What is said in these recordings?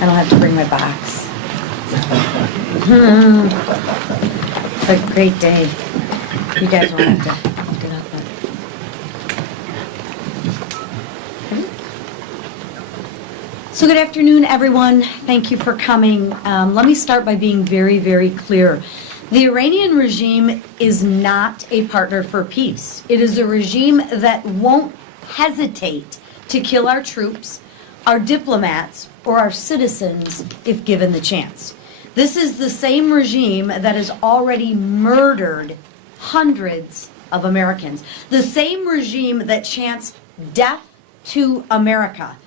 I don't have to bring my box. It's a great day. You guys won't have to get up. So good afternoon, everyone. Thank you for coming. Let me start by being very, very clear. The Iranian regime is not a partner for peace. It is a regime that won't hesitate to kill our troops, our diplomats, or our citizens if given the chance. This is the same regime that has already murdered hundreds of Americans. The same regime that chants death to America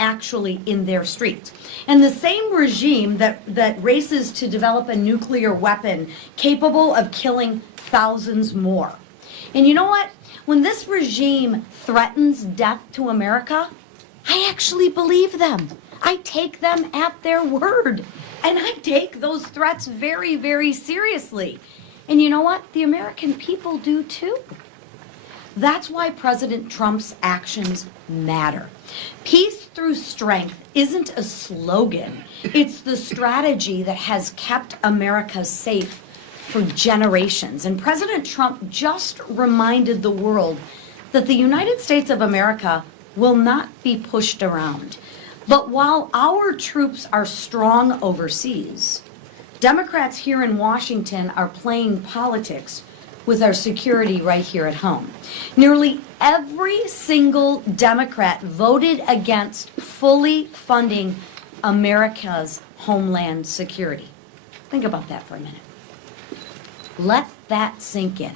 actually in their streets. And the same regime that races to develop a nuclear weapon capable of killing thousands more. And you know what? When this regime threatens death to America, I actually believe them. I take them at their word. And I take those threats very, very seriously. And you know what? The American people do too. That's why President Trump's actions matter. Peace through strength isn't a slogan. It's the strategy that has kept America safe for generations. And President Trump just reminded the world that the United States of America will not be pushed around. But while our troops are strong overseas, Democrats here in Washington are playing politics with our security right here at home. Nearly every single Democrat voted against fully funding America's homeland security. Think about that for a minute. Let that sink in.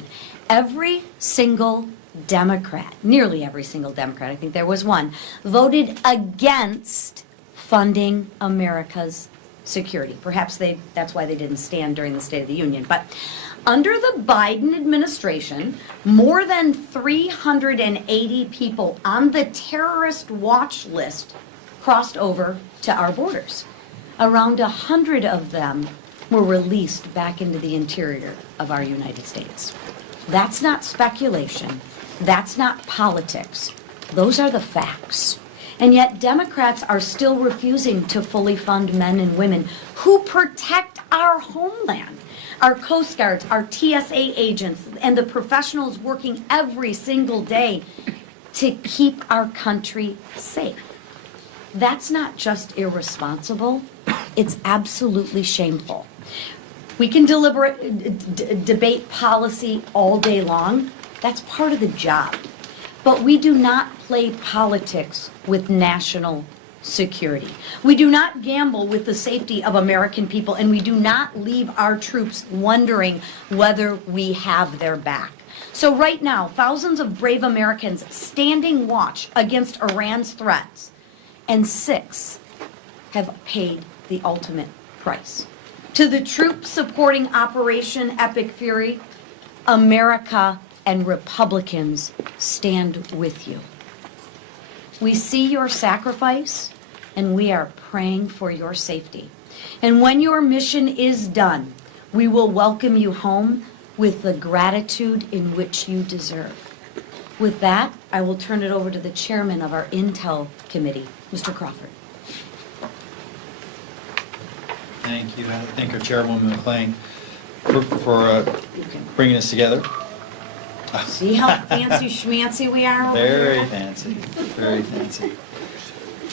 Every single Democrat, nearly every single Democrat, I think there was one, voted against funding America's security. Perhaps that's why they didn't stand during the State of the Union. But under the Biden administration, more than 380 people on the terrorist watch list crossed over to our borders. Around 100 of them were released back into the interior of our United States. That's not speculation. That's not politics. Those are the facts. And yet Democrats are still refusing to fully fund men and women who protect our homeland. Our Coast Guards, our TSA agents, and the professionals working every single day to keep our country safe. That's not just irresponsible, it's absolutely shameful. We can debate policy all day long. That's part of the job. But we do not play politics with national security. We do not gamble with the safety of American people, and we do not leave our troops wondering whether we have their back. So right now, thousands of brave Americans standing watch against Iran's threats, and 6 have paid the ultimate price. To the troops supporting Operation Epic Fury, America and Republicans stand with you. We see your sacrifice, and we are praying for your safety. And when your mission is done, we will welcome you home with the gratitude in which you deserve. With that, I will turn it over to the chairman of our Intel Committee, Mr. Crawford. Thank you. I thank our Chairwoman McClain for bringing us together. See how fancy schmancy we are over Very here? fancy, very fancy.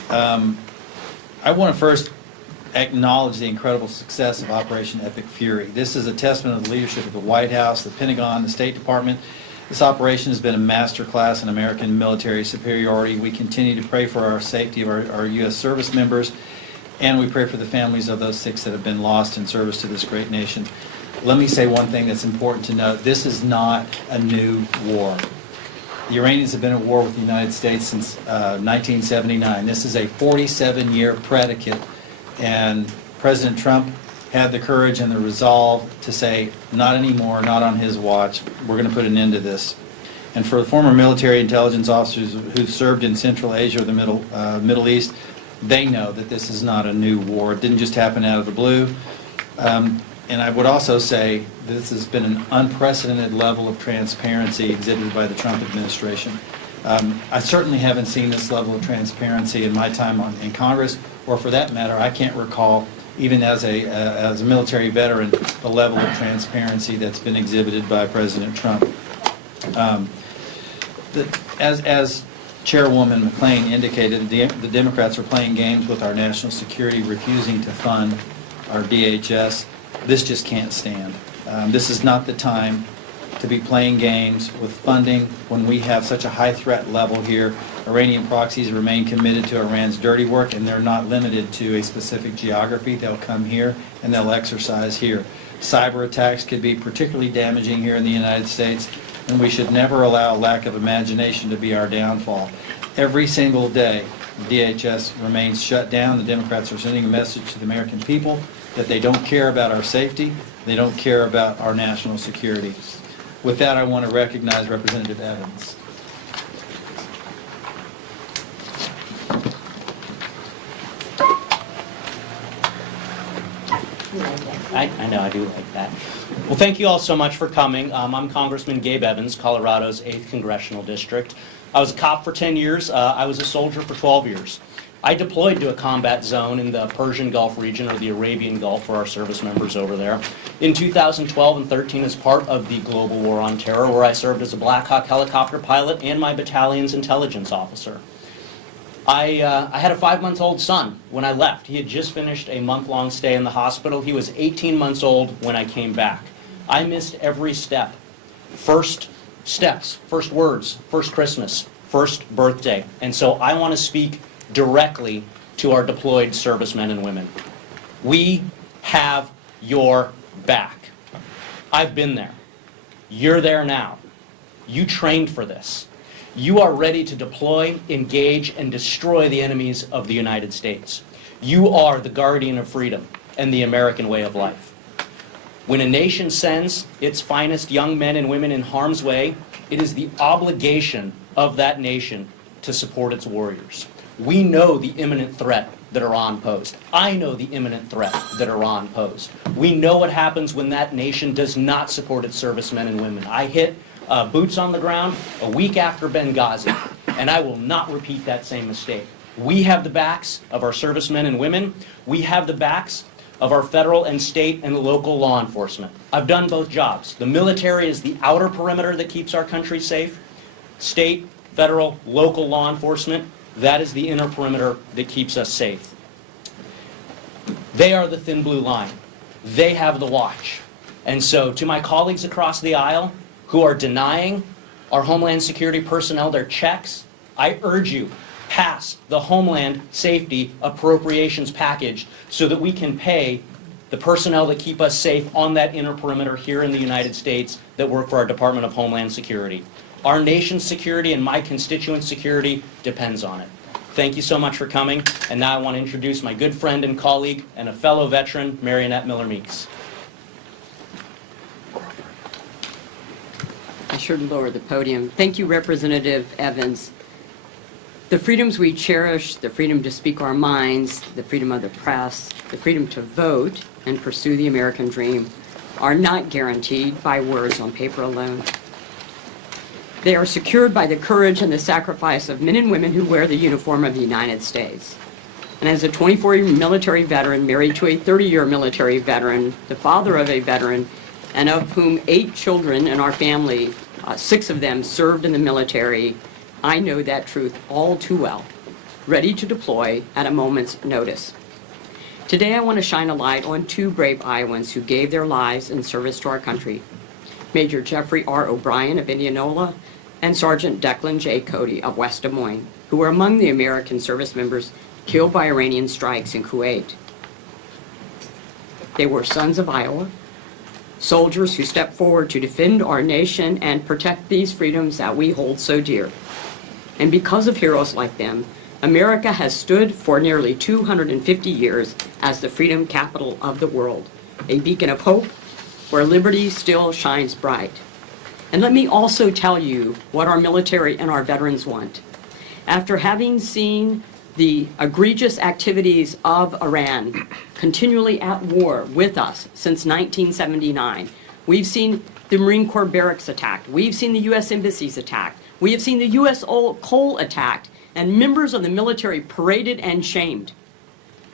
I want to first acknowledge the incredible success of Operation Epic Fury. This is a testament of the leadership of the White House, the Pentagon, the State Department. This operation has been a masterclass in American military superiority. We continue to pray for our safety of our U.S. service members, and we pray for the families of those 6 that have been lost in service to this great nation. Let me say one thing that's important to note. This is not a new war. The Iranians have been at war with the United States since 1979. This is a 47-year predicate, and President Trump had the courage and the resolve to say, not anymore, not on his watch, we're going to put an end to this. And for the former military intelligence officers who've served in Central Asia or the Middle East, they know that this is not a new war. It didn't just happen out of the blue. And I would also say this has been an unprecedented level of transparency exhibited by the Trump administration. I certainly haven't seen this level of transparency in my time in Congress, or for that matter, I can't recall, even as a military veteran, the level of transparency that's been exhibited by President Trump. As Chairwoman McClain indicated, the Democrats are playing games with our national security, refusing to fund our DHS. This just can't stand. This is not the time to be playing games with funding when we have such a high threat level here. Iranian proxies remain committed to Iran's dirty work, and they're not limited to a specific geography. They'll come here and they'll exercise here. Cyber attacks could be particularly damaging here in the United States, and we should never allow a lack of imagination to be our downfall. Every single day, DHS remains shut down. The Democrats are sending a message to the American people that they don't care about our safety, they don't care about our national security. With that, I want to recognize Representative Evans. I know, I do like that. Well, thank you all so much for coming. I'm Congressman Gabe Evans, Colorado's 8th Congressional District. I was a cop for 10 years. I was a soldier for 12 years. I deployed to a combat zone in the Persian Gulf region, or the Arabian Gulf for our service members over there, in 2012 and 13 as part of the global war on terror, where I served as a Black Hawk helicopter pilot and my battalion's intelligence officer. I had a 5-month-old son when I left. He had just finished a month-long stay in the hospital. He was 18 months old when I came back. I missed every step. First steps, first words, first Christmas, first birthday. And so I want to speak directly to our deployed servicemen and women. We have your back. I've been there. You're there now. You trained for this. You are ready to deploy, engage, and destroy the enemies of the United States. You are the guardian of freedom and the American way of life. When a nation sends its finest young men and women in harm's way, it is the obligation of that nation to support its warriors. We know the imminent threat that Iran posed. I know the imminent threat that Iran posed. We know what happens when that nation does not support its servicemen and women. I hit boots on the ground a week after Benghazi, and I will not repeat that same mistake. We have the backs of our servicemen and women. We have the backs of our federal and state and local law enforcement. I've done both jobs. The military is the outer perimeter that keeps our country safe. State, federal, local law enforcement, that is the inner perimeter that keeps us safe. They are the thin blue line. They have the watch. And so to my colleagues across the aisle who are denying our Homeland Security personnel their checks, I urge you, pass the Homeland Safety Appropriations Package so that we can pay the personnel that keep us safe on that inner perimeter here in the United States that work for our Department of Homeland Security. Our nation's security and my constituents' security depends on it. Thank you so much for coming, and now I want to introduce my good friend and colleague and a fellow veteran, Marionette Miller-Meeks. I should lower the podium. Thank you, Representative Evans. The freedoms we cherish, the freedom to speak our minds, the freedom of the press, the freedom to vote and pursue the American dream are not guaranteed by words on paper alone. They are secured by the courage and the sacrifice of men and women who wear the uniform of the United States. And as a 24-year military veteran, married to a 30-year military veteran, the father of a veteran, and of whom 8 children in our family, 6 of them served in the military, I know that truth all too well, ready to deploy at a moment's notice. Today I want to shine a light on 2 brave Iowans who gave their lives in service to our country. Major Jeffrey R. O'Brien of Indianola and Sergeant Declan J. Cody of West Des Moines, who were among the American service members killed by Iranian strikes in Kuwait. They were sons of Iowa, soldiers who stepped forward to defend our nation and protect these freedoms that we hold so dear. And because of heroes like them, America has stood for nearly 250 years as the freedom capital of the world, a beacon of hope where liberty still shines bright. And let me also tell you what our military and our veterans want. After having seen the egregious activities of Iran continually at war with us since 1979, we've seen the Marine Corps barracks attacked, we've seen the U.S. embassies attacked, We have seen the U.S. coal attacked and members of the military paraded and shamed.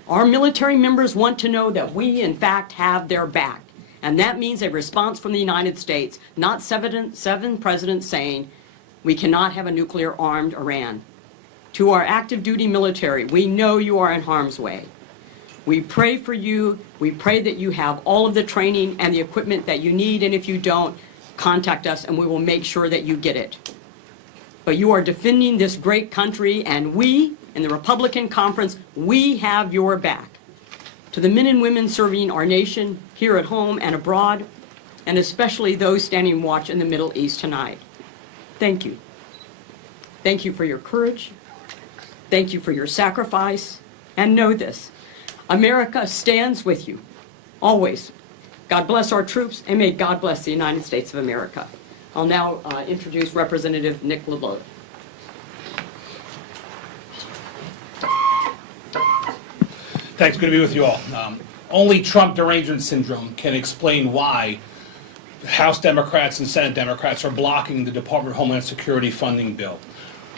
Our military members want to know that we, in fact, have their back. And that means a response from the United States, not seven presidents saying we cannot have a nuclear-armed Iran. To our active duty military, we know you are in harm's way. We pray for you. We pray that you have all of the training and the equipment that you need, and if you don't, contact us and we will make sure that you get it. But you are defending this great country, and we, in the Republican Conference, we have your back. To the men and women serving our nation here at home and abroad, and especially those standing watch in the Middle East tonight, thank you. Thank you for your courage. Thank you for your sacrifice. And know this, America stands with you, always. God bless our troops, and may God bless the United States of America. I'll now introduce Representative Nick LeBeau. Thanks, good to be with you all. Only Trump derangement syndrome can explain why House Democrats and Senate Democrats are blocking the Department of Homeland Security funding bill.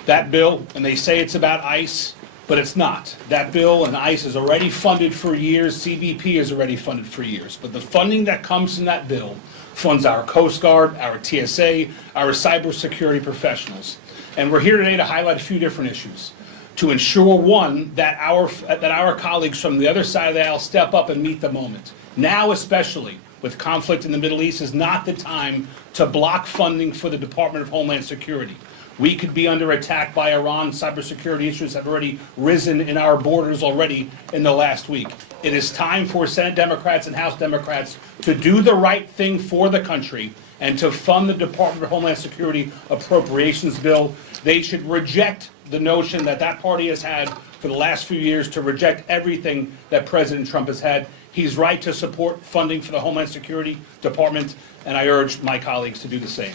That bill, and they say it's about ICE, but it's not. That bill and ICE is already funded for years. CBP is already funded for years. But the funding that comes from that bill funds our Coast Guard, our TSA, our cybersecurity professionals. And we're here today to highlight a few different issues. To ensure, one, that our colleagues from the other side of the aisle step up and meet the moment. Now especially, with conflict in the Middle East, is not the time to block funding for the Department of Homeland Security. We could be under attack by Iran. Cybersecurity issues have already risen in our borders already in the last week. It is time for Senate Democrats and House Democrats to do the right thing for the country and to fund the Department of Homeland Security appropriations bill. They should reject the notion that that party has had for the last few years to reject everything that President Trump has had. He's right to support funding for the Homeland Security Department, and I urge my colleagues to do the same.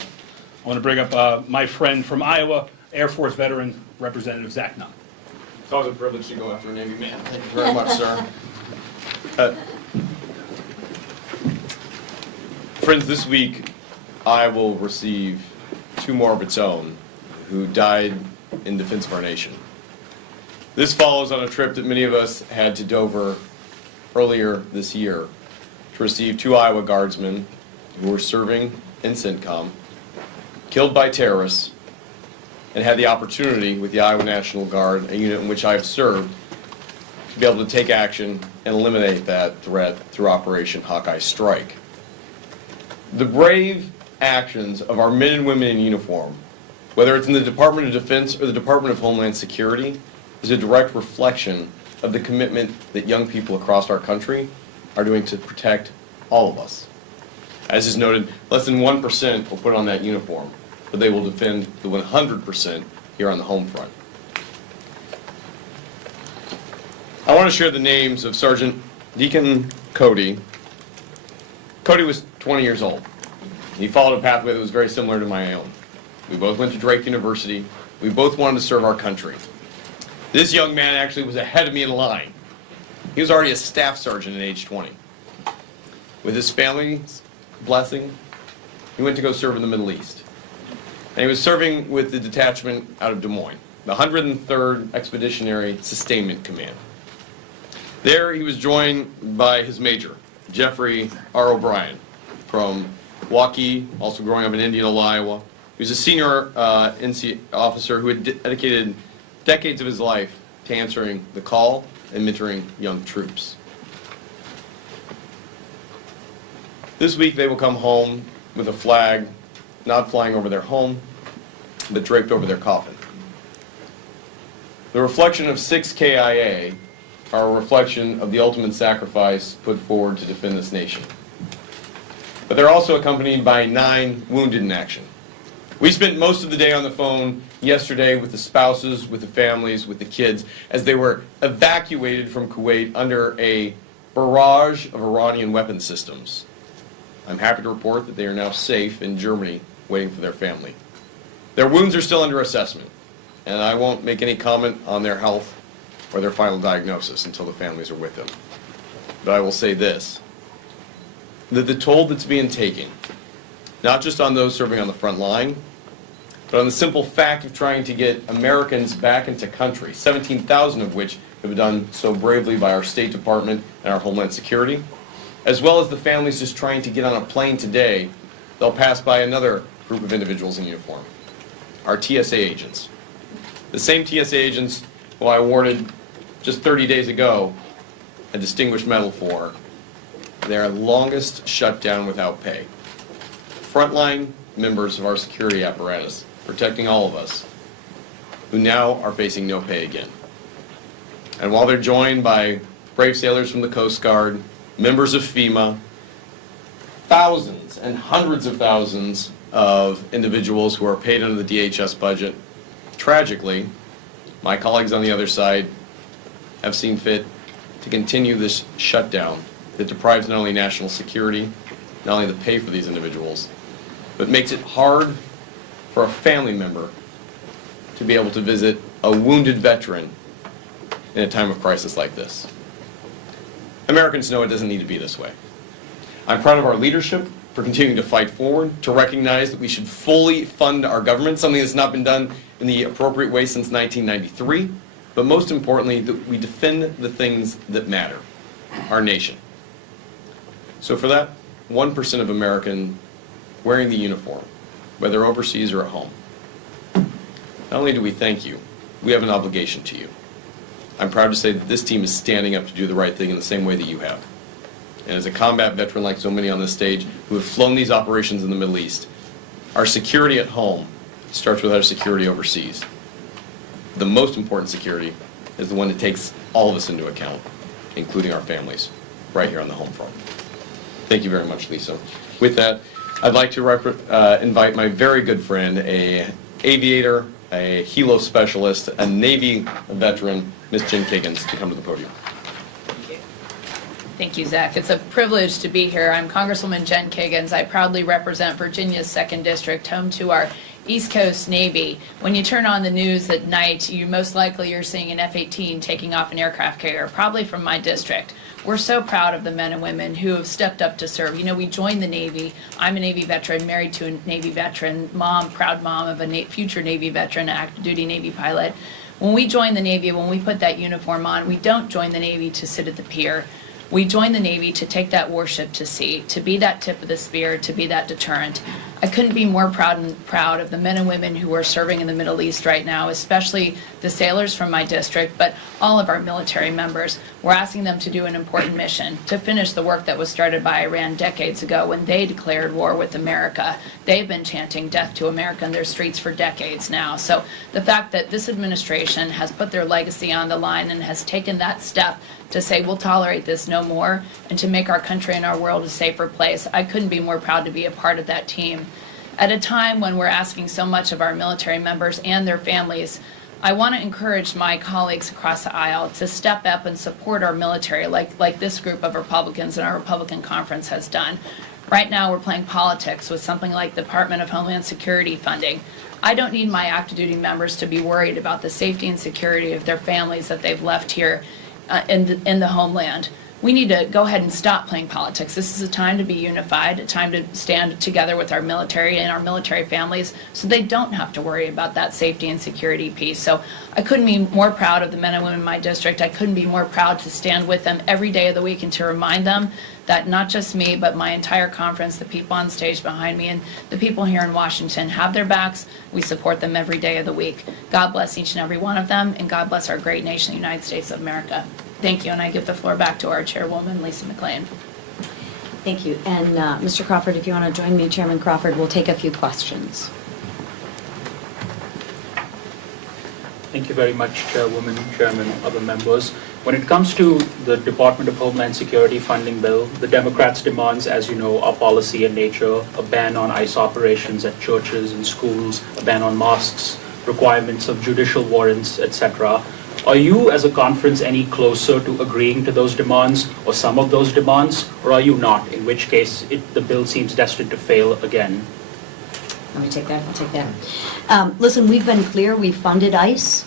I want to bring up my friend from Iowa, Air Force veteran, Representative Zach Nunn. It's always a privilege to go after a Navy man. Thank you very much, sir. Friends, this week, Iowa will receive two more of its own who died in defense of our nation. This follows on a trip that many of us had to Dover earlier this year to receive two Iowa Guardsmen who were serving in CENTCOM, killed by terrorists, and had the opportunity with the Iowa National Guard, a unit in which I have served, to be able to take action and eliminate that threat through Operation Hawkeye Strike. The brave actions of our men and women in uniform, whether it's in the Department of Defense or the Department of Homeland Security, is a direct reflection of the commitment that young people across our country are doing to protect all of us. As is noted, less than 1% will put on that uniform, but they will defend the 100% here on the home front. I want to share the names of Sergeant Deacon Cody. Cody was 20 years old. He followed a pathway that was very similar to my own. We both went to Drake University. We both wanted to serve our country. This young man actually was ahead of me in line. He was already a staff sergeant at age 20. With his family's blessing, he went to go serve in the Middle East. And he was serving with the detachment out of Des Moines, the 103rd Expeditionary Sustainment Command. There he was joined by his major, Jeffrey R. O'Brien, from Waukee, also growing up in Indianola, Iowa. He was a senior NC officer who had dedicated decades of his life to answering the call and mentoring young troops. This week they will come home with a flag not flying over their home, but draped over their coffin. The reflection of 6 KIA are a reflection of the ultimate sacrifice put forward to defend this nation. But they're also accompanied by 9 wounded in action. We spent most of the day on the phone yesterday with the spouses, with the families, with the kids, as they were evacuated from Kuwait under a barrage of Iranian weapon systems. I'm happy to report that they are now safe in Germany, waiting for their family. Their wounds are still under assessment, and I won't make any comment on their health or their final diagnosis until the families are with them. But I will say this, that the toll that's being taken, not just on those serving on the front line, but on the simple fact of trying to get Americans back into country, 17,000 of which have been done so bravely by our State Department and our Homeland Security, as well as the families just trying to get on a plane today. They'll pass by another group of individuals in uniform, our TSA agents. The same TSA agents who I awarded just 30 days ago a Distinguished Medal for their longest shutdown without pay. Frontline members of our security apparatus, protecting all of us, who now are facing no pay again. And while they're joined by brave sailors from the Coast Guard, members of FEMA, thousands and hundreds of thousands of individuals who are paid under the DHS budget, tragically, my colleagues on the other side have seen fit to continue this shutdown that deprives not only national security, not only the pay for these individuals, but makes it hard for a family member to be able to visit a wounded veteran in a time of crisis like this. Americans know it doesn't need to be this way. I'm proud of our leadership for continuing to fight forward, to recognize that we should fully fund our government, something that's not been done in the appropriate way since 1993, but most importantly, that we defend the things that matter, our nation. So for that 1% of American wearing the uniform, whether overseas or at home, not only do we thank you, we have an obligation to you. I'm proud to say that this team is standing up to do the right thing in the same way that you have. And as a combat veteran like so many on this stage who have flown these operations in the Middle East, our security at home starts with our security overseas. The most important security is the one that takes all of us into account, including our families, right here on the home front. Thank you very much, Lisa. With that, I'd like to invite my very good friend, an aviator, a helo specialist, a Navy veteran, Ms. Jen Kiggins, to come to the podium. Thank you. Thank you, Zach. It's a privilege to be here. I'm Congresswoman Jen Kiggins. I proudly represent Virginia's 2nd District, home to our East Coast Navy. When you turn on the news at night, you most likely are seeing an F-18 taking off an aircraft carrier, probably from my district. We're so proud of the men and women who have stepped up to serve. You know, we joined the Navy. I'm a Navy veteran, married to a Navy veteran, mom, proud mom of a future Navy veteran, active duty Navy pilot. When we join the Navy, when we put that uniform on, we don't join the Navy to sit at the pier. We join the Navy to take that warship to sea, to be that tip of the spear, to be that deterrent. I couldn't be more proud of the men and women who are serving in the Middle East right now, especially the sailors from my district, but all of our military members. We're asking them to do an important mission, to finish the work that was started by Iran decades ago when they declared war with America. They've been chanting death to America in their streets for decades now. So the fact that this administration has put their legacy on the line and has taken that step to say we'll tolerate this no more and to make our country and our world a safer place, I couldn't be more proud to be a part of that team. At a time when we're asking so much of our military members and their families, I want to encourage my colleagues across the aisle to step up and support our military like this group of Republicans in our Republican conference has done. Right now we're playing politics with something like the Department of Homeland Security funding. I don't need my active duty members to be worried about the safety and security of their families that they've left here in the homeland. We need to go ahead and stop playing politics. This is a time to be unified, a time to stand together with our military and our military families so they don't have to worry about that safety and security piece. So I couldn't be more proud of the men and women in my district. I couldn't be more proud to stand with them every day of the week and to remind them that not just me, but my entire conference, the people on stage behind me, and the people here in Washington have their backs. We support them every day of the week. God bless each and every one of them, and God bless our great nation, the United States of America. Thank you, and I give the floor back to our chairwoman, Lisa McClain. Thank you. And Mr. Crawford, if you want to join me, Chairman Crawford, we'll take a few questions. Thank you very much, Chairwoman, Chairman, other members. When it comes to the Department of Homeland Security funding bill, the Democrats' demands, as you know, are policy in nature: a ban on ICE operations at churches and schools, a ban on mosques, requirements of judicial warrants, etc. Are you, as a conference, any closer to agreeing to those demands, or some of those demands, or are you not, in which case the bill seems destined to fail again? Let me take that. I'll take that. Listen, we've been clear. We funded ICE.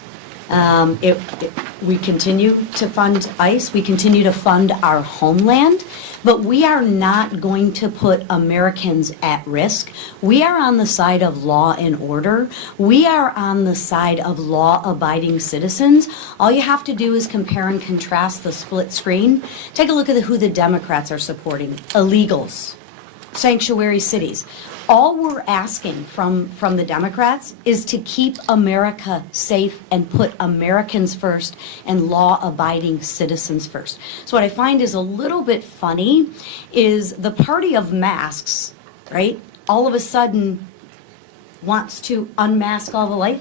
We continue to fund ICE, we continue to fund our homeland, but we are not going to put Americans at risk. We are on the side of law and order. We are on the side of law-abiding citizens. All you have to do is compare and contrast the split screen. Take a look at who the Democrats are supporting. Illegals, sanctuary cities. All we're asking from the Democrats is to keep America safe and put Americans first and law-abiding citizens first. So what I find is a little bit funny is the party of masks, right, all of a sudden wants to unmask all the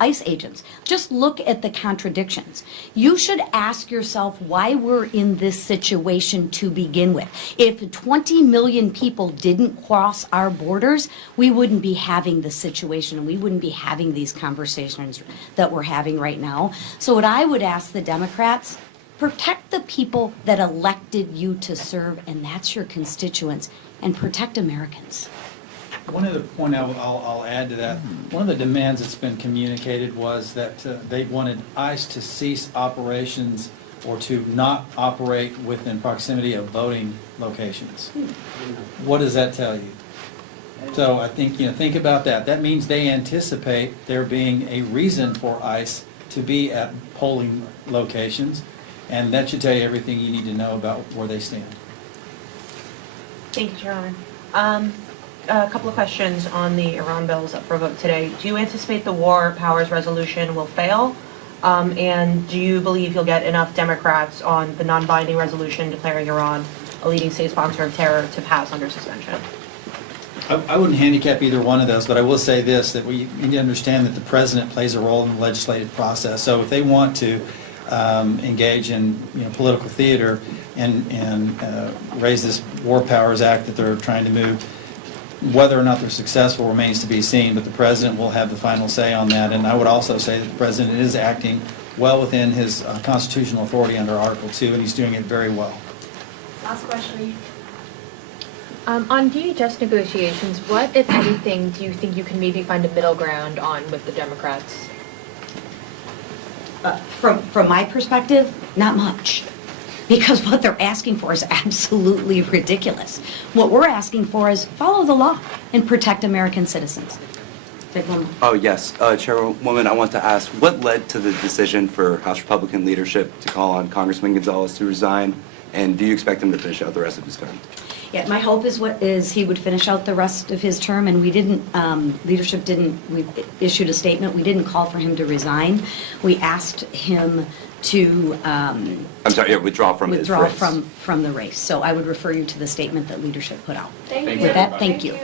ICE agents. Just look at the contradictions. You should ask yourself why we're in this situation to begin with. If 20 million people didn't cross our borders, we wouldn't be having this situation and we wouldn't be having these conversations that we're having right now. So what I would ask the Democrats, protect the people that elected you to serve, and that's your constituents, and protect Americans. One other point I'll add to that, one of the demands that's been communicated was that they wanted ICE to cease operations or to not operate within proximity of voting locations. What does that tell you? So I think, think about that. That means they anticipate there being a reason for ICE to be at polling locations, and that should tell you everything you need to know about where they stand. Thank you, Your Honor. A couple of questions on the Iran bills up for vote today. Do you anticipate the War Powers Resolution will fail? And do you believe you'll get enough Democrats on the non-binding resolution declaring Iran a leading state sponsor of terror to pass under suspension? I wouldn't handicap either one of those, but I will say this, that we need to understand that the president plays a role in the legislative process. So if they want to engage in political theater and raise this War Powers Act that they're trying to move, whether or not they're successful remains to be seen, but the president will have the final say on that. And I would also say that the president is acting well within his constitutional authority under Article 2, and he's doing it very well. Last question. On DHS negotiations, what, if anything, do you think you can maybe find a middle ground on with the Democrats? From my perspective, not much. Because what they're asking for is absolutely ridiculous. What we're asking for is follow the law and protect American citizens. Take one more. Oh, yes. Chairwoman, I want to ask, what led to the decision for House Republican leadership to call on Congressman Gonzalez to resign? And do you expect him to finish out the rest of his term? Yeah, my hope is he would finish out the rest of his term, and we issued a statement. We didn't call for him to resign. We asked him to withdraw from his race. from the race. So I would refer you to the statement that leadership put out. Thank you. With that, thank you.